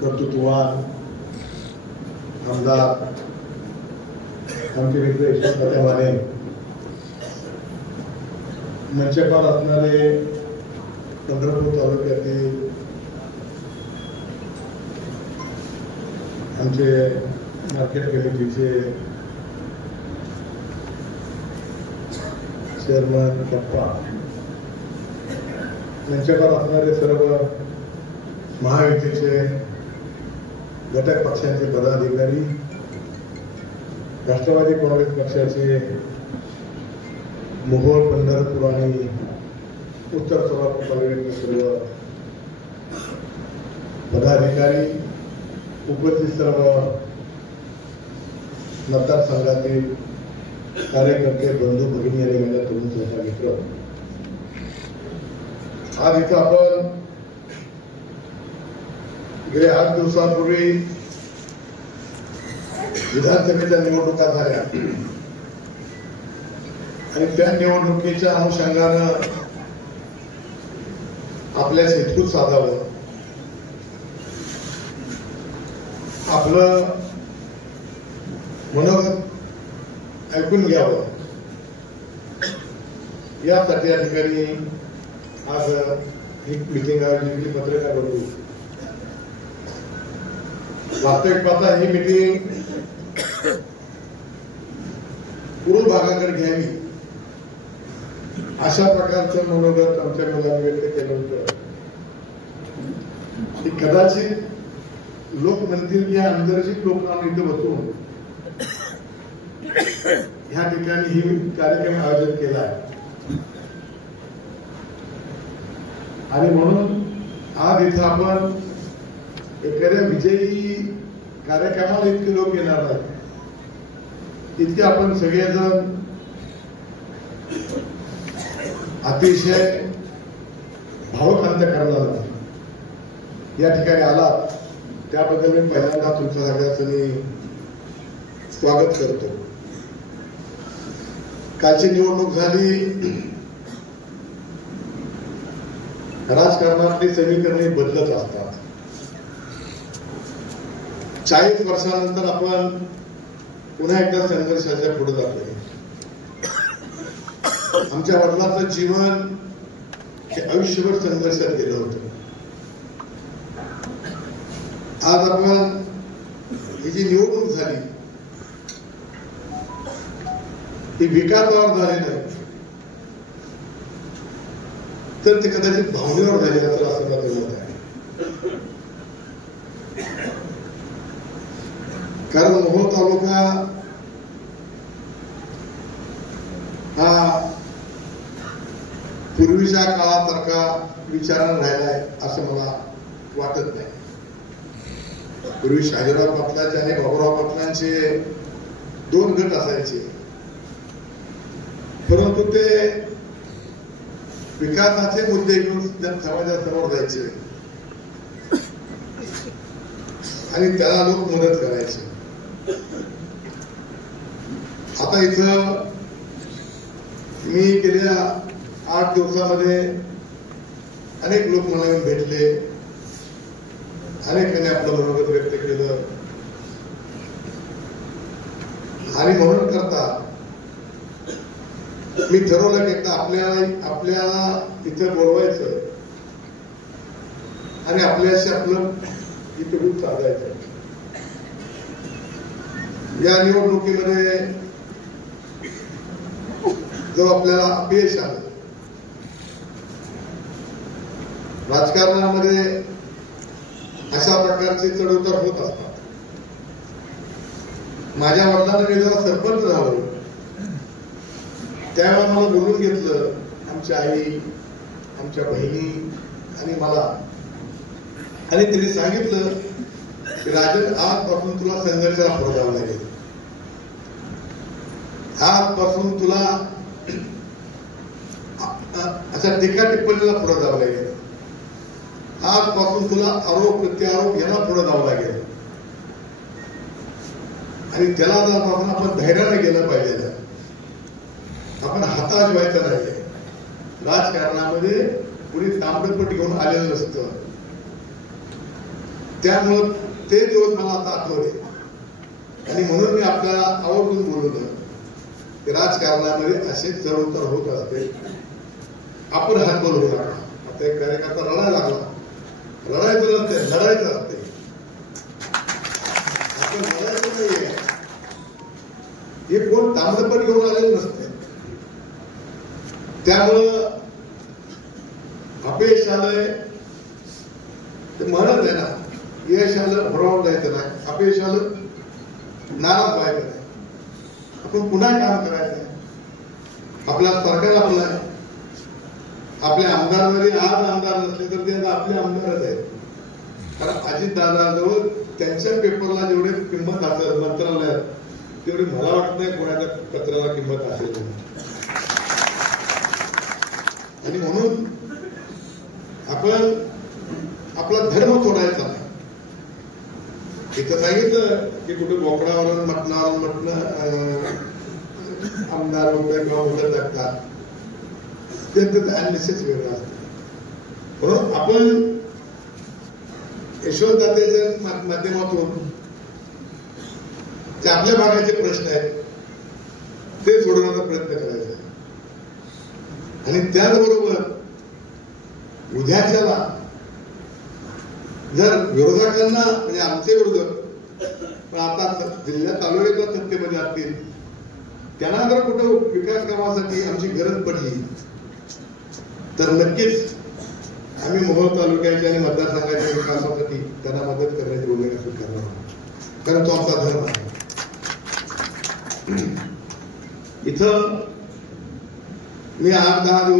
कर्तृत्ववान आमदार आमचे मित्र यशवंत माने, मंचपाल असणारे पंढरपूर तालुक्यातील आमचे मार्केट कमिटीचे चेअरमन पप्पा, मंचपाल असणारे सर्व महायुतीचे घटक पक्षांचे पदाधिकारी, राष्ट्रवादी काँग्रेस पक्षाचे मोहोळ, पंढरपूर आणि उत्तर सोलापूर तालुक्यातील सर्व पदाधिकारी, उपस्थित सर्व मतदारसंघातील कार्यकर्ते, बंधू भगिनी आणि माझ्या तरुण सहकारी मित्र, आज इथं आपण गेल्या 8 दिवसांपूर्वी विधानसभेच्या निवडणुका झाल्या आणि त्या निवडणुकीच्या अनुषंगानं आपल्या हेतू साधावं, आपलं मनोगत ऐकून घ्यावं, यासाठी या ठिकाणी आज एक मिटिंग आयोजित, पत्रकार बंधू. वास्तविक पाहता ही मिटिंग पूर्ण भागाकडे घ्यावी अशा प्रकारचं मनोगत आमच्या मुलांनी व्यक्त केलं होतं की कदाचित लोक म्हणतील की अंतर्जित लोकांना इथं बसून ह्या ठिकाणी ही कार्यक्रम आयोजित केला आहे आणि म्हणून आज इथं आपण एखाद्या विजयी कार्यक्रमाला इतके लोक येणार नाहीत, इतके आपण सगळेजण अतिशय भावकांत करणार या ठिकाणी आलात, त्याबद्दल मी पहिल्यांदा तुमच्या सगळ्याचं मी स्वागत करतो. कालची निवडणूक झाली, राजकारणातली समीकरणे बदलत असतात. 40 वर्षानंतर आपण पुन्हा एकदा संघर्षाच्या पुढे जातोय. आमच्या वडिलांचं जीवन हे आयुष्यभर संघर्षात गेलं होतं. आज आपण ही जी निवडणूक झाली ही विकासावर झाली नाही, तर ते कदाचित भावनेवर झाले असं माझं मत आहे. कारण मोहोळ तालुका हा पूर्वीच्या काळासारखा विचारानं राहिलाय असं मला वाटत नाही. पूर्वी शाजीराव पाटलांचे आणि बाबूराव पाटलांचे 2 गट असायचे, परंतु ते विकासाचे मुद्दे घेऊन समाजासमोर जायचे आणि त्याला लोक मदत करायचे. आता इथं मी गेल्या 8 दिवसामध्ये अनेक लोक मला येऊन भेटले, अनेकांनी आपलं मनोगत व्यक्त केलं आणि म्हणून करता मी ठरवलं की एकदा आपल्याला इथं बोलवायचं आणि आपल्याशी आपलं इथं रूप साधायचं. या निवडणुकीमध्ये जो आपल्याला अपयश आलं, राजकारणामध्ये अशा प्रकारचे चढउतार होत असतात. माझ्या वडिलांना मी जेव्हा सरपंच झालो त्यावेळेला मला बोलून घेतलं, आमच्या आई, आमच्या बहिणी आणि मला, आणि त्यांनी सांगितलं की राजन, आजपासून तुला संघर्षाला पुढे जावं लागेल, आजपासून तुला अशा टीका टिप्पणीला पुढे जावं लागेल, आजपासून तुला आरोप प्रत्यारोप याला पुढे जावं लागेल आणि त्याला जर आपण धैर्याने गेलं पाहिजे, आपण हताश व्हायचं नाही. राजकारणामध्ये कुणी तांबडपट घेऊन आलेलं नसतं. त्यामुळं ते दिवस मला आता आठवले आणि म्हणून मी आपल्याला आवर्जून बोलवलं की राजकारणामध्ये असे चढउतार होत असते. आपण हात बोलवू नका. आता एक कार्यकर्ता रडायला लागला, रडायचं नसते, लढायचं असते. आपण लढायचं नाहीये, हे कोण ताम्रपट घेऊन आलेलं नसते. त्यामुळं अपयश आलंय ते म्हणत आहे ना, यश आलं भरवून जायचं नाही, अपयश आलं नाराज व्हायचं नाही. आपण पुन्हा काम करायचं. आपला सरकार आपलं आहे. आपले आमदार जरी आज आमदार नसले तर ते आपले आमदारच आहेत. कारण अजितदादाजवळ त्यांच्या पेपरला जेवढे किंमत असेल मंत्रालयात तेवढी मला वाटत नाही कोणाच्या पत्राला किंमत असेल. आणि म्हणून आपण आपला धर्म सोडायचा नाही. इथं सांगितलं की कुठे बोकडावर मटणावर आमदार वगैरे किंवा मुलं टाकतात, त्यांचं अॅनालिसिस वेगळं असतं. म्हणून आपण यशवंतदादाच्या माध्यमातून जे आपल्या भागाचे प्रश्न आहेत ते सोडवण्याचा प्रयत्न करायचा आहे. आणि त्याचबरोबर उद्याच्याला जर विरोधकांना म्हणजे आमचे विरोधक पण आता जिल्ह्यात तालुक्याच्या सत्तेमध्ये असतील, त्यांना जर कुठं विकास कामासाठी आमची गरज पडली तर नक्कीच आम्ही मोहोळ तालुक्याच्या आणि मतदारसंघाच्या विकासासाठी त्यांना मदत करण्याची भूमिका स्वीकारणार आहोत. कारण तो आमचा धर्म आहे. इथं मी 8-10 दिवस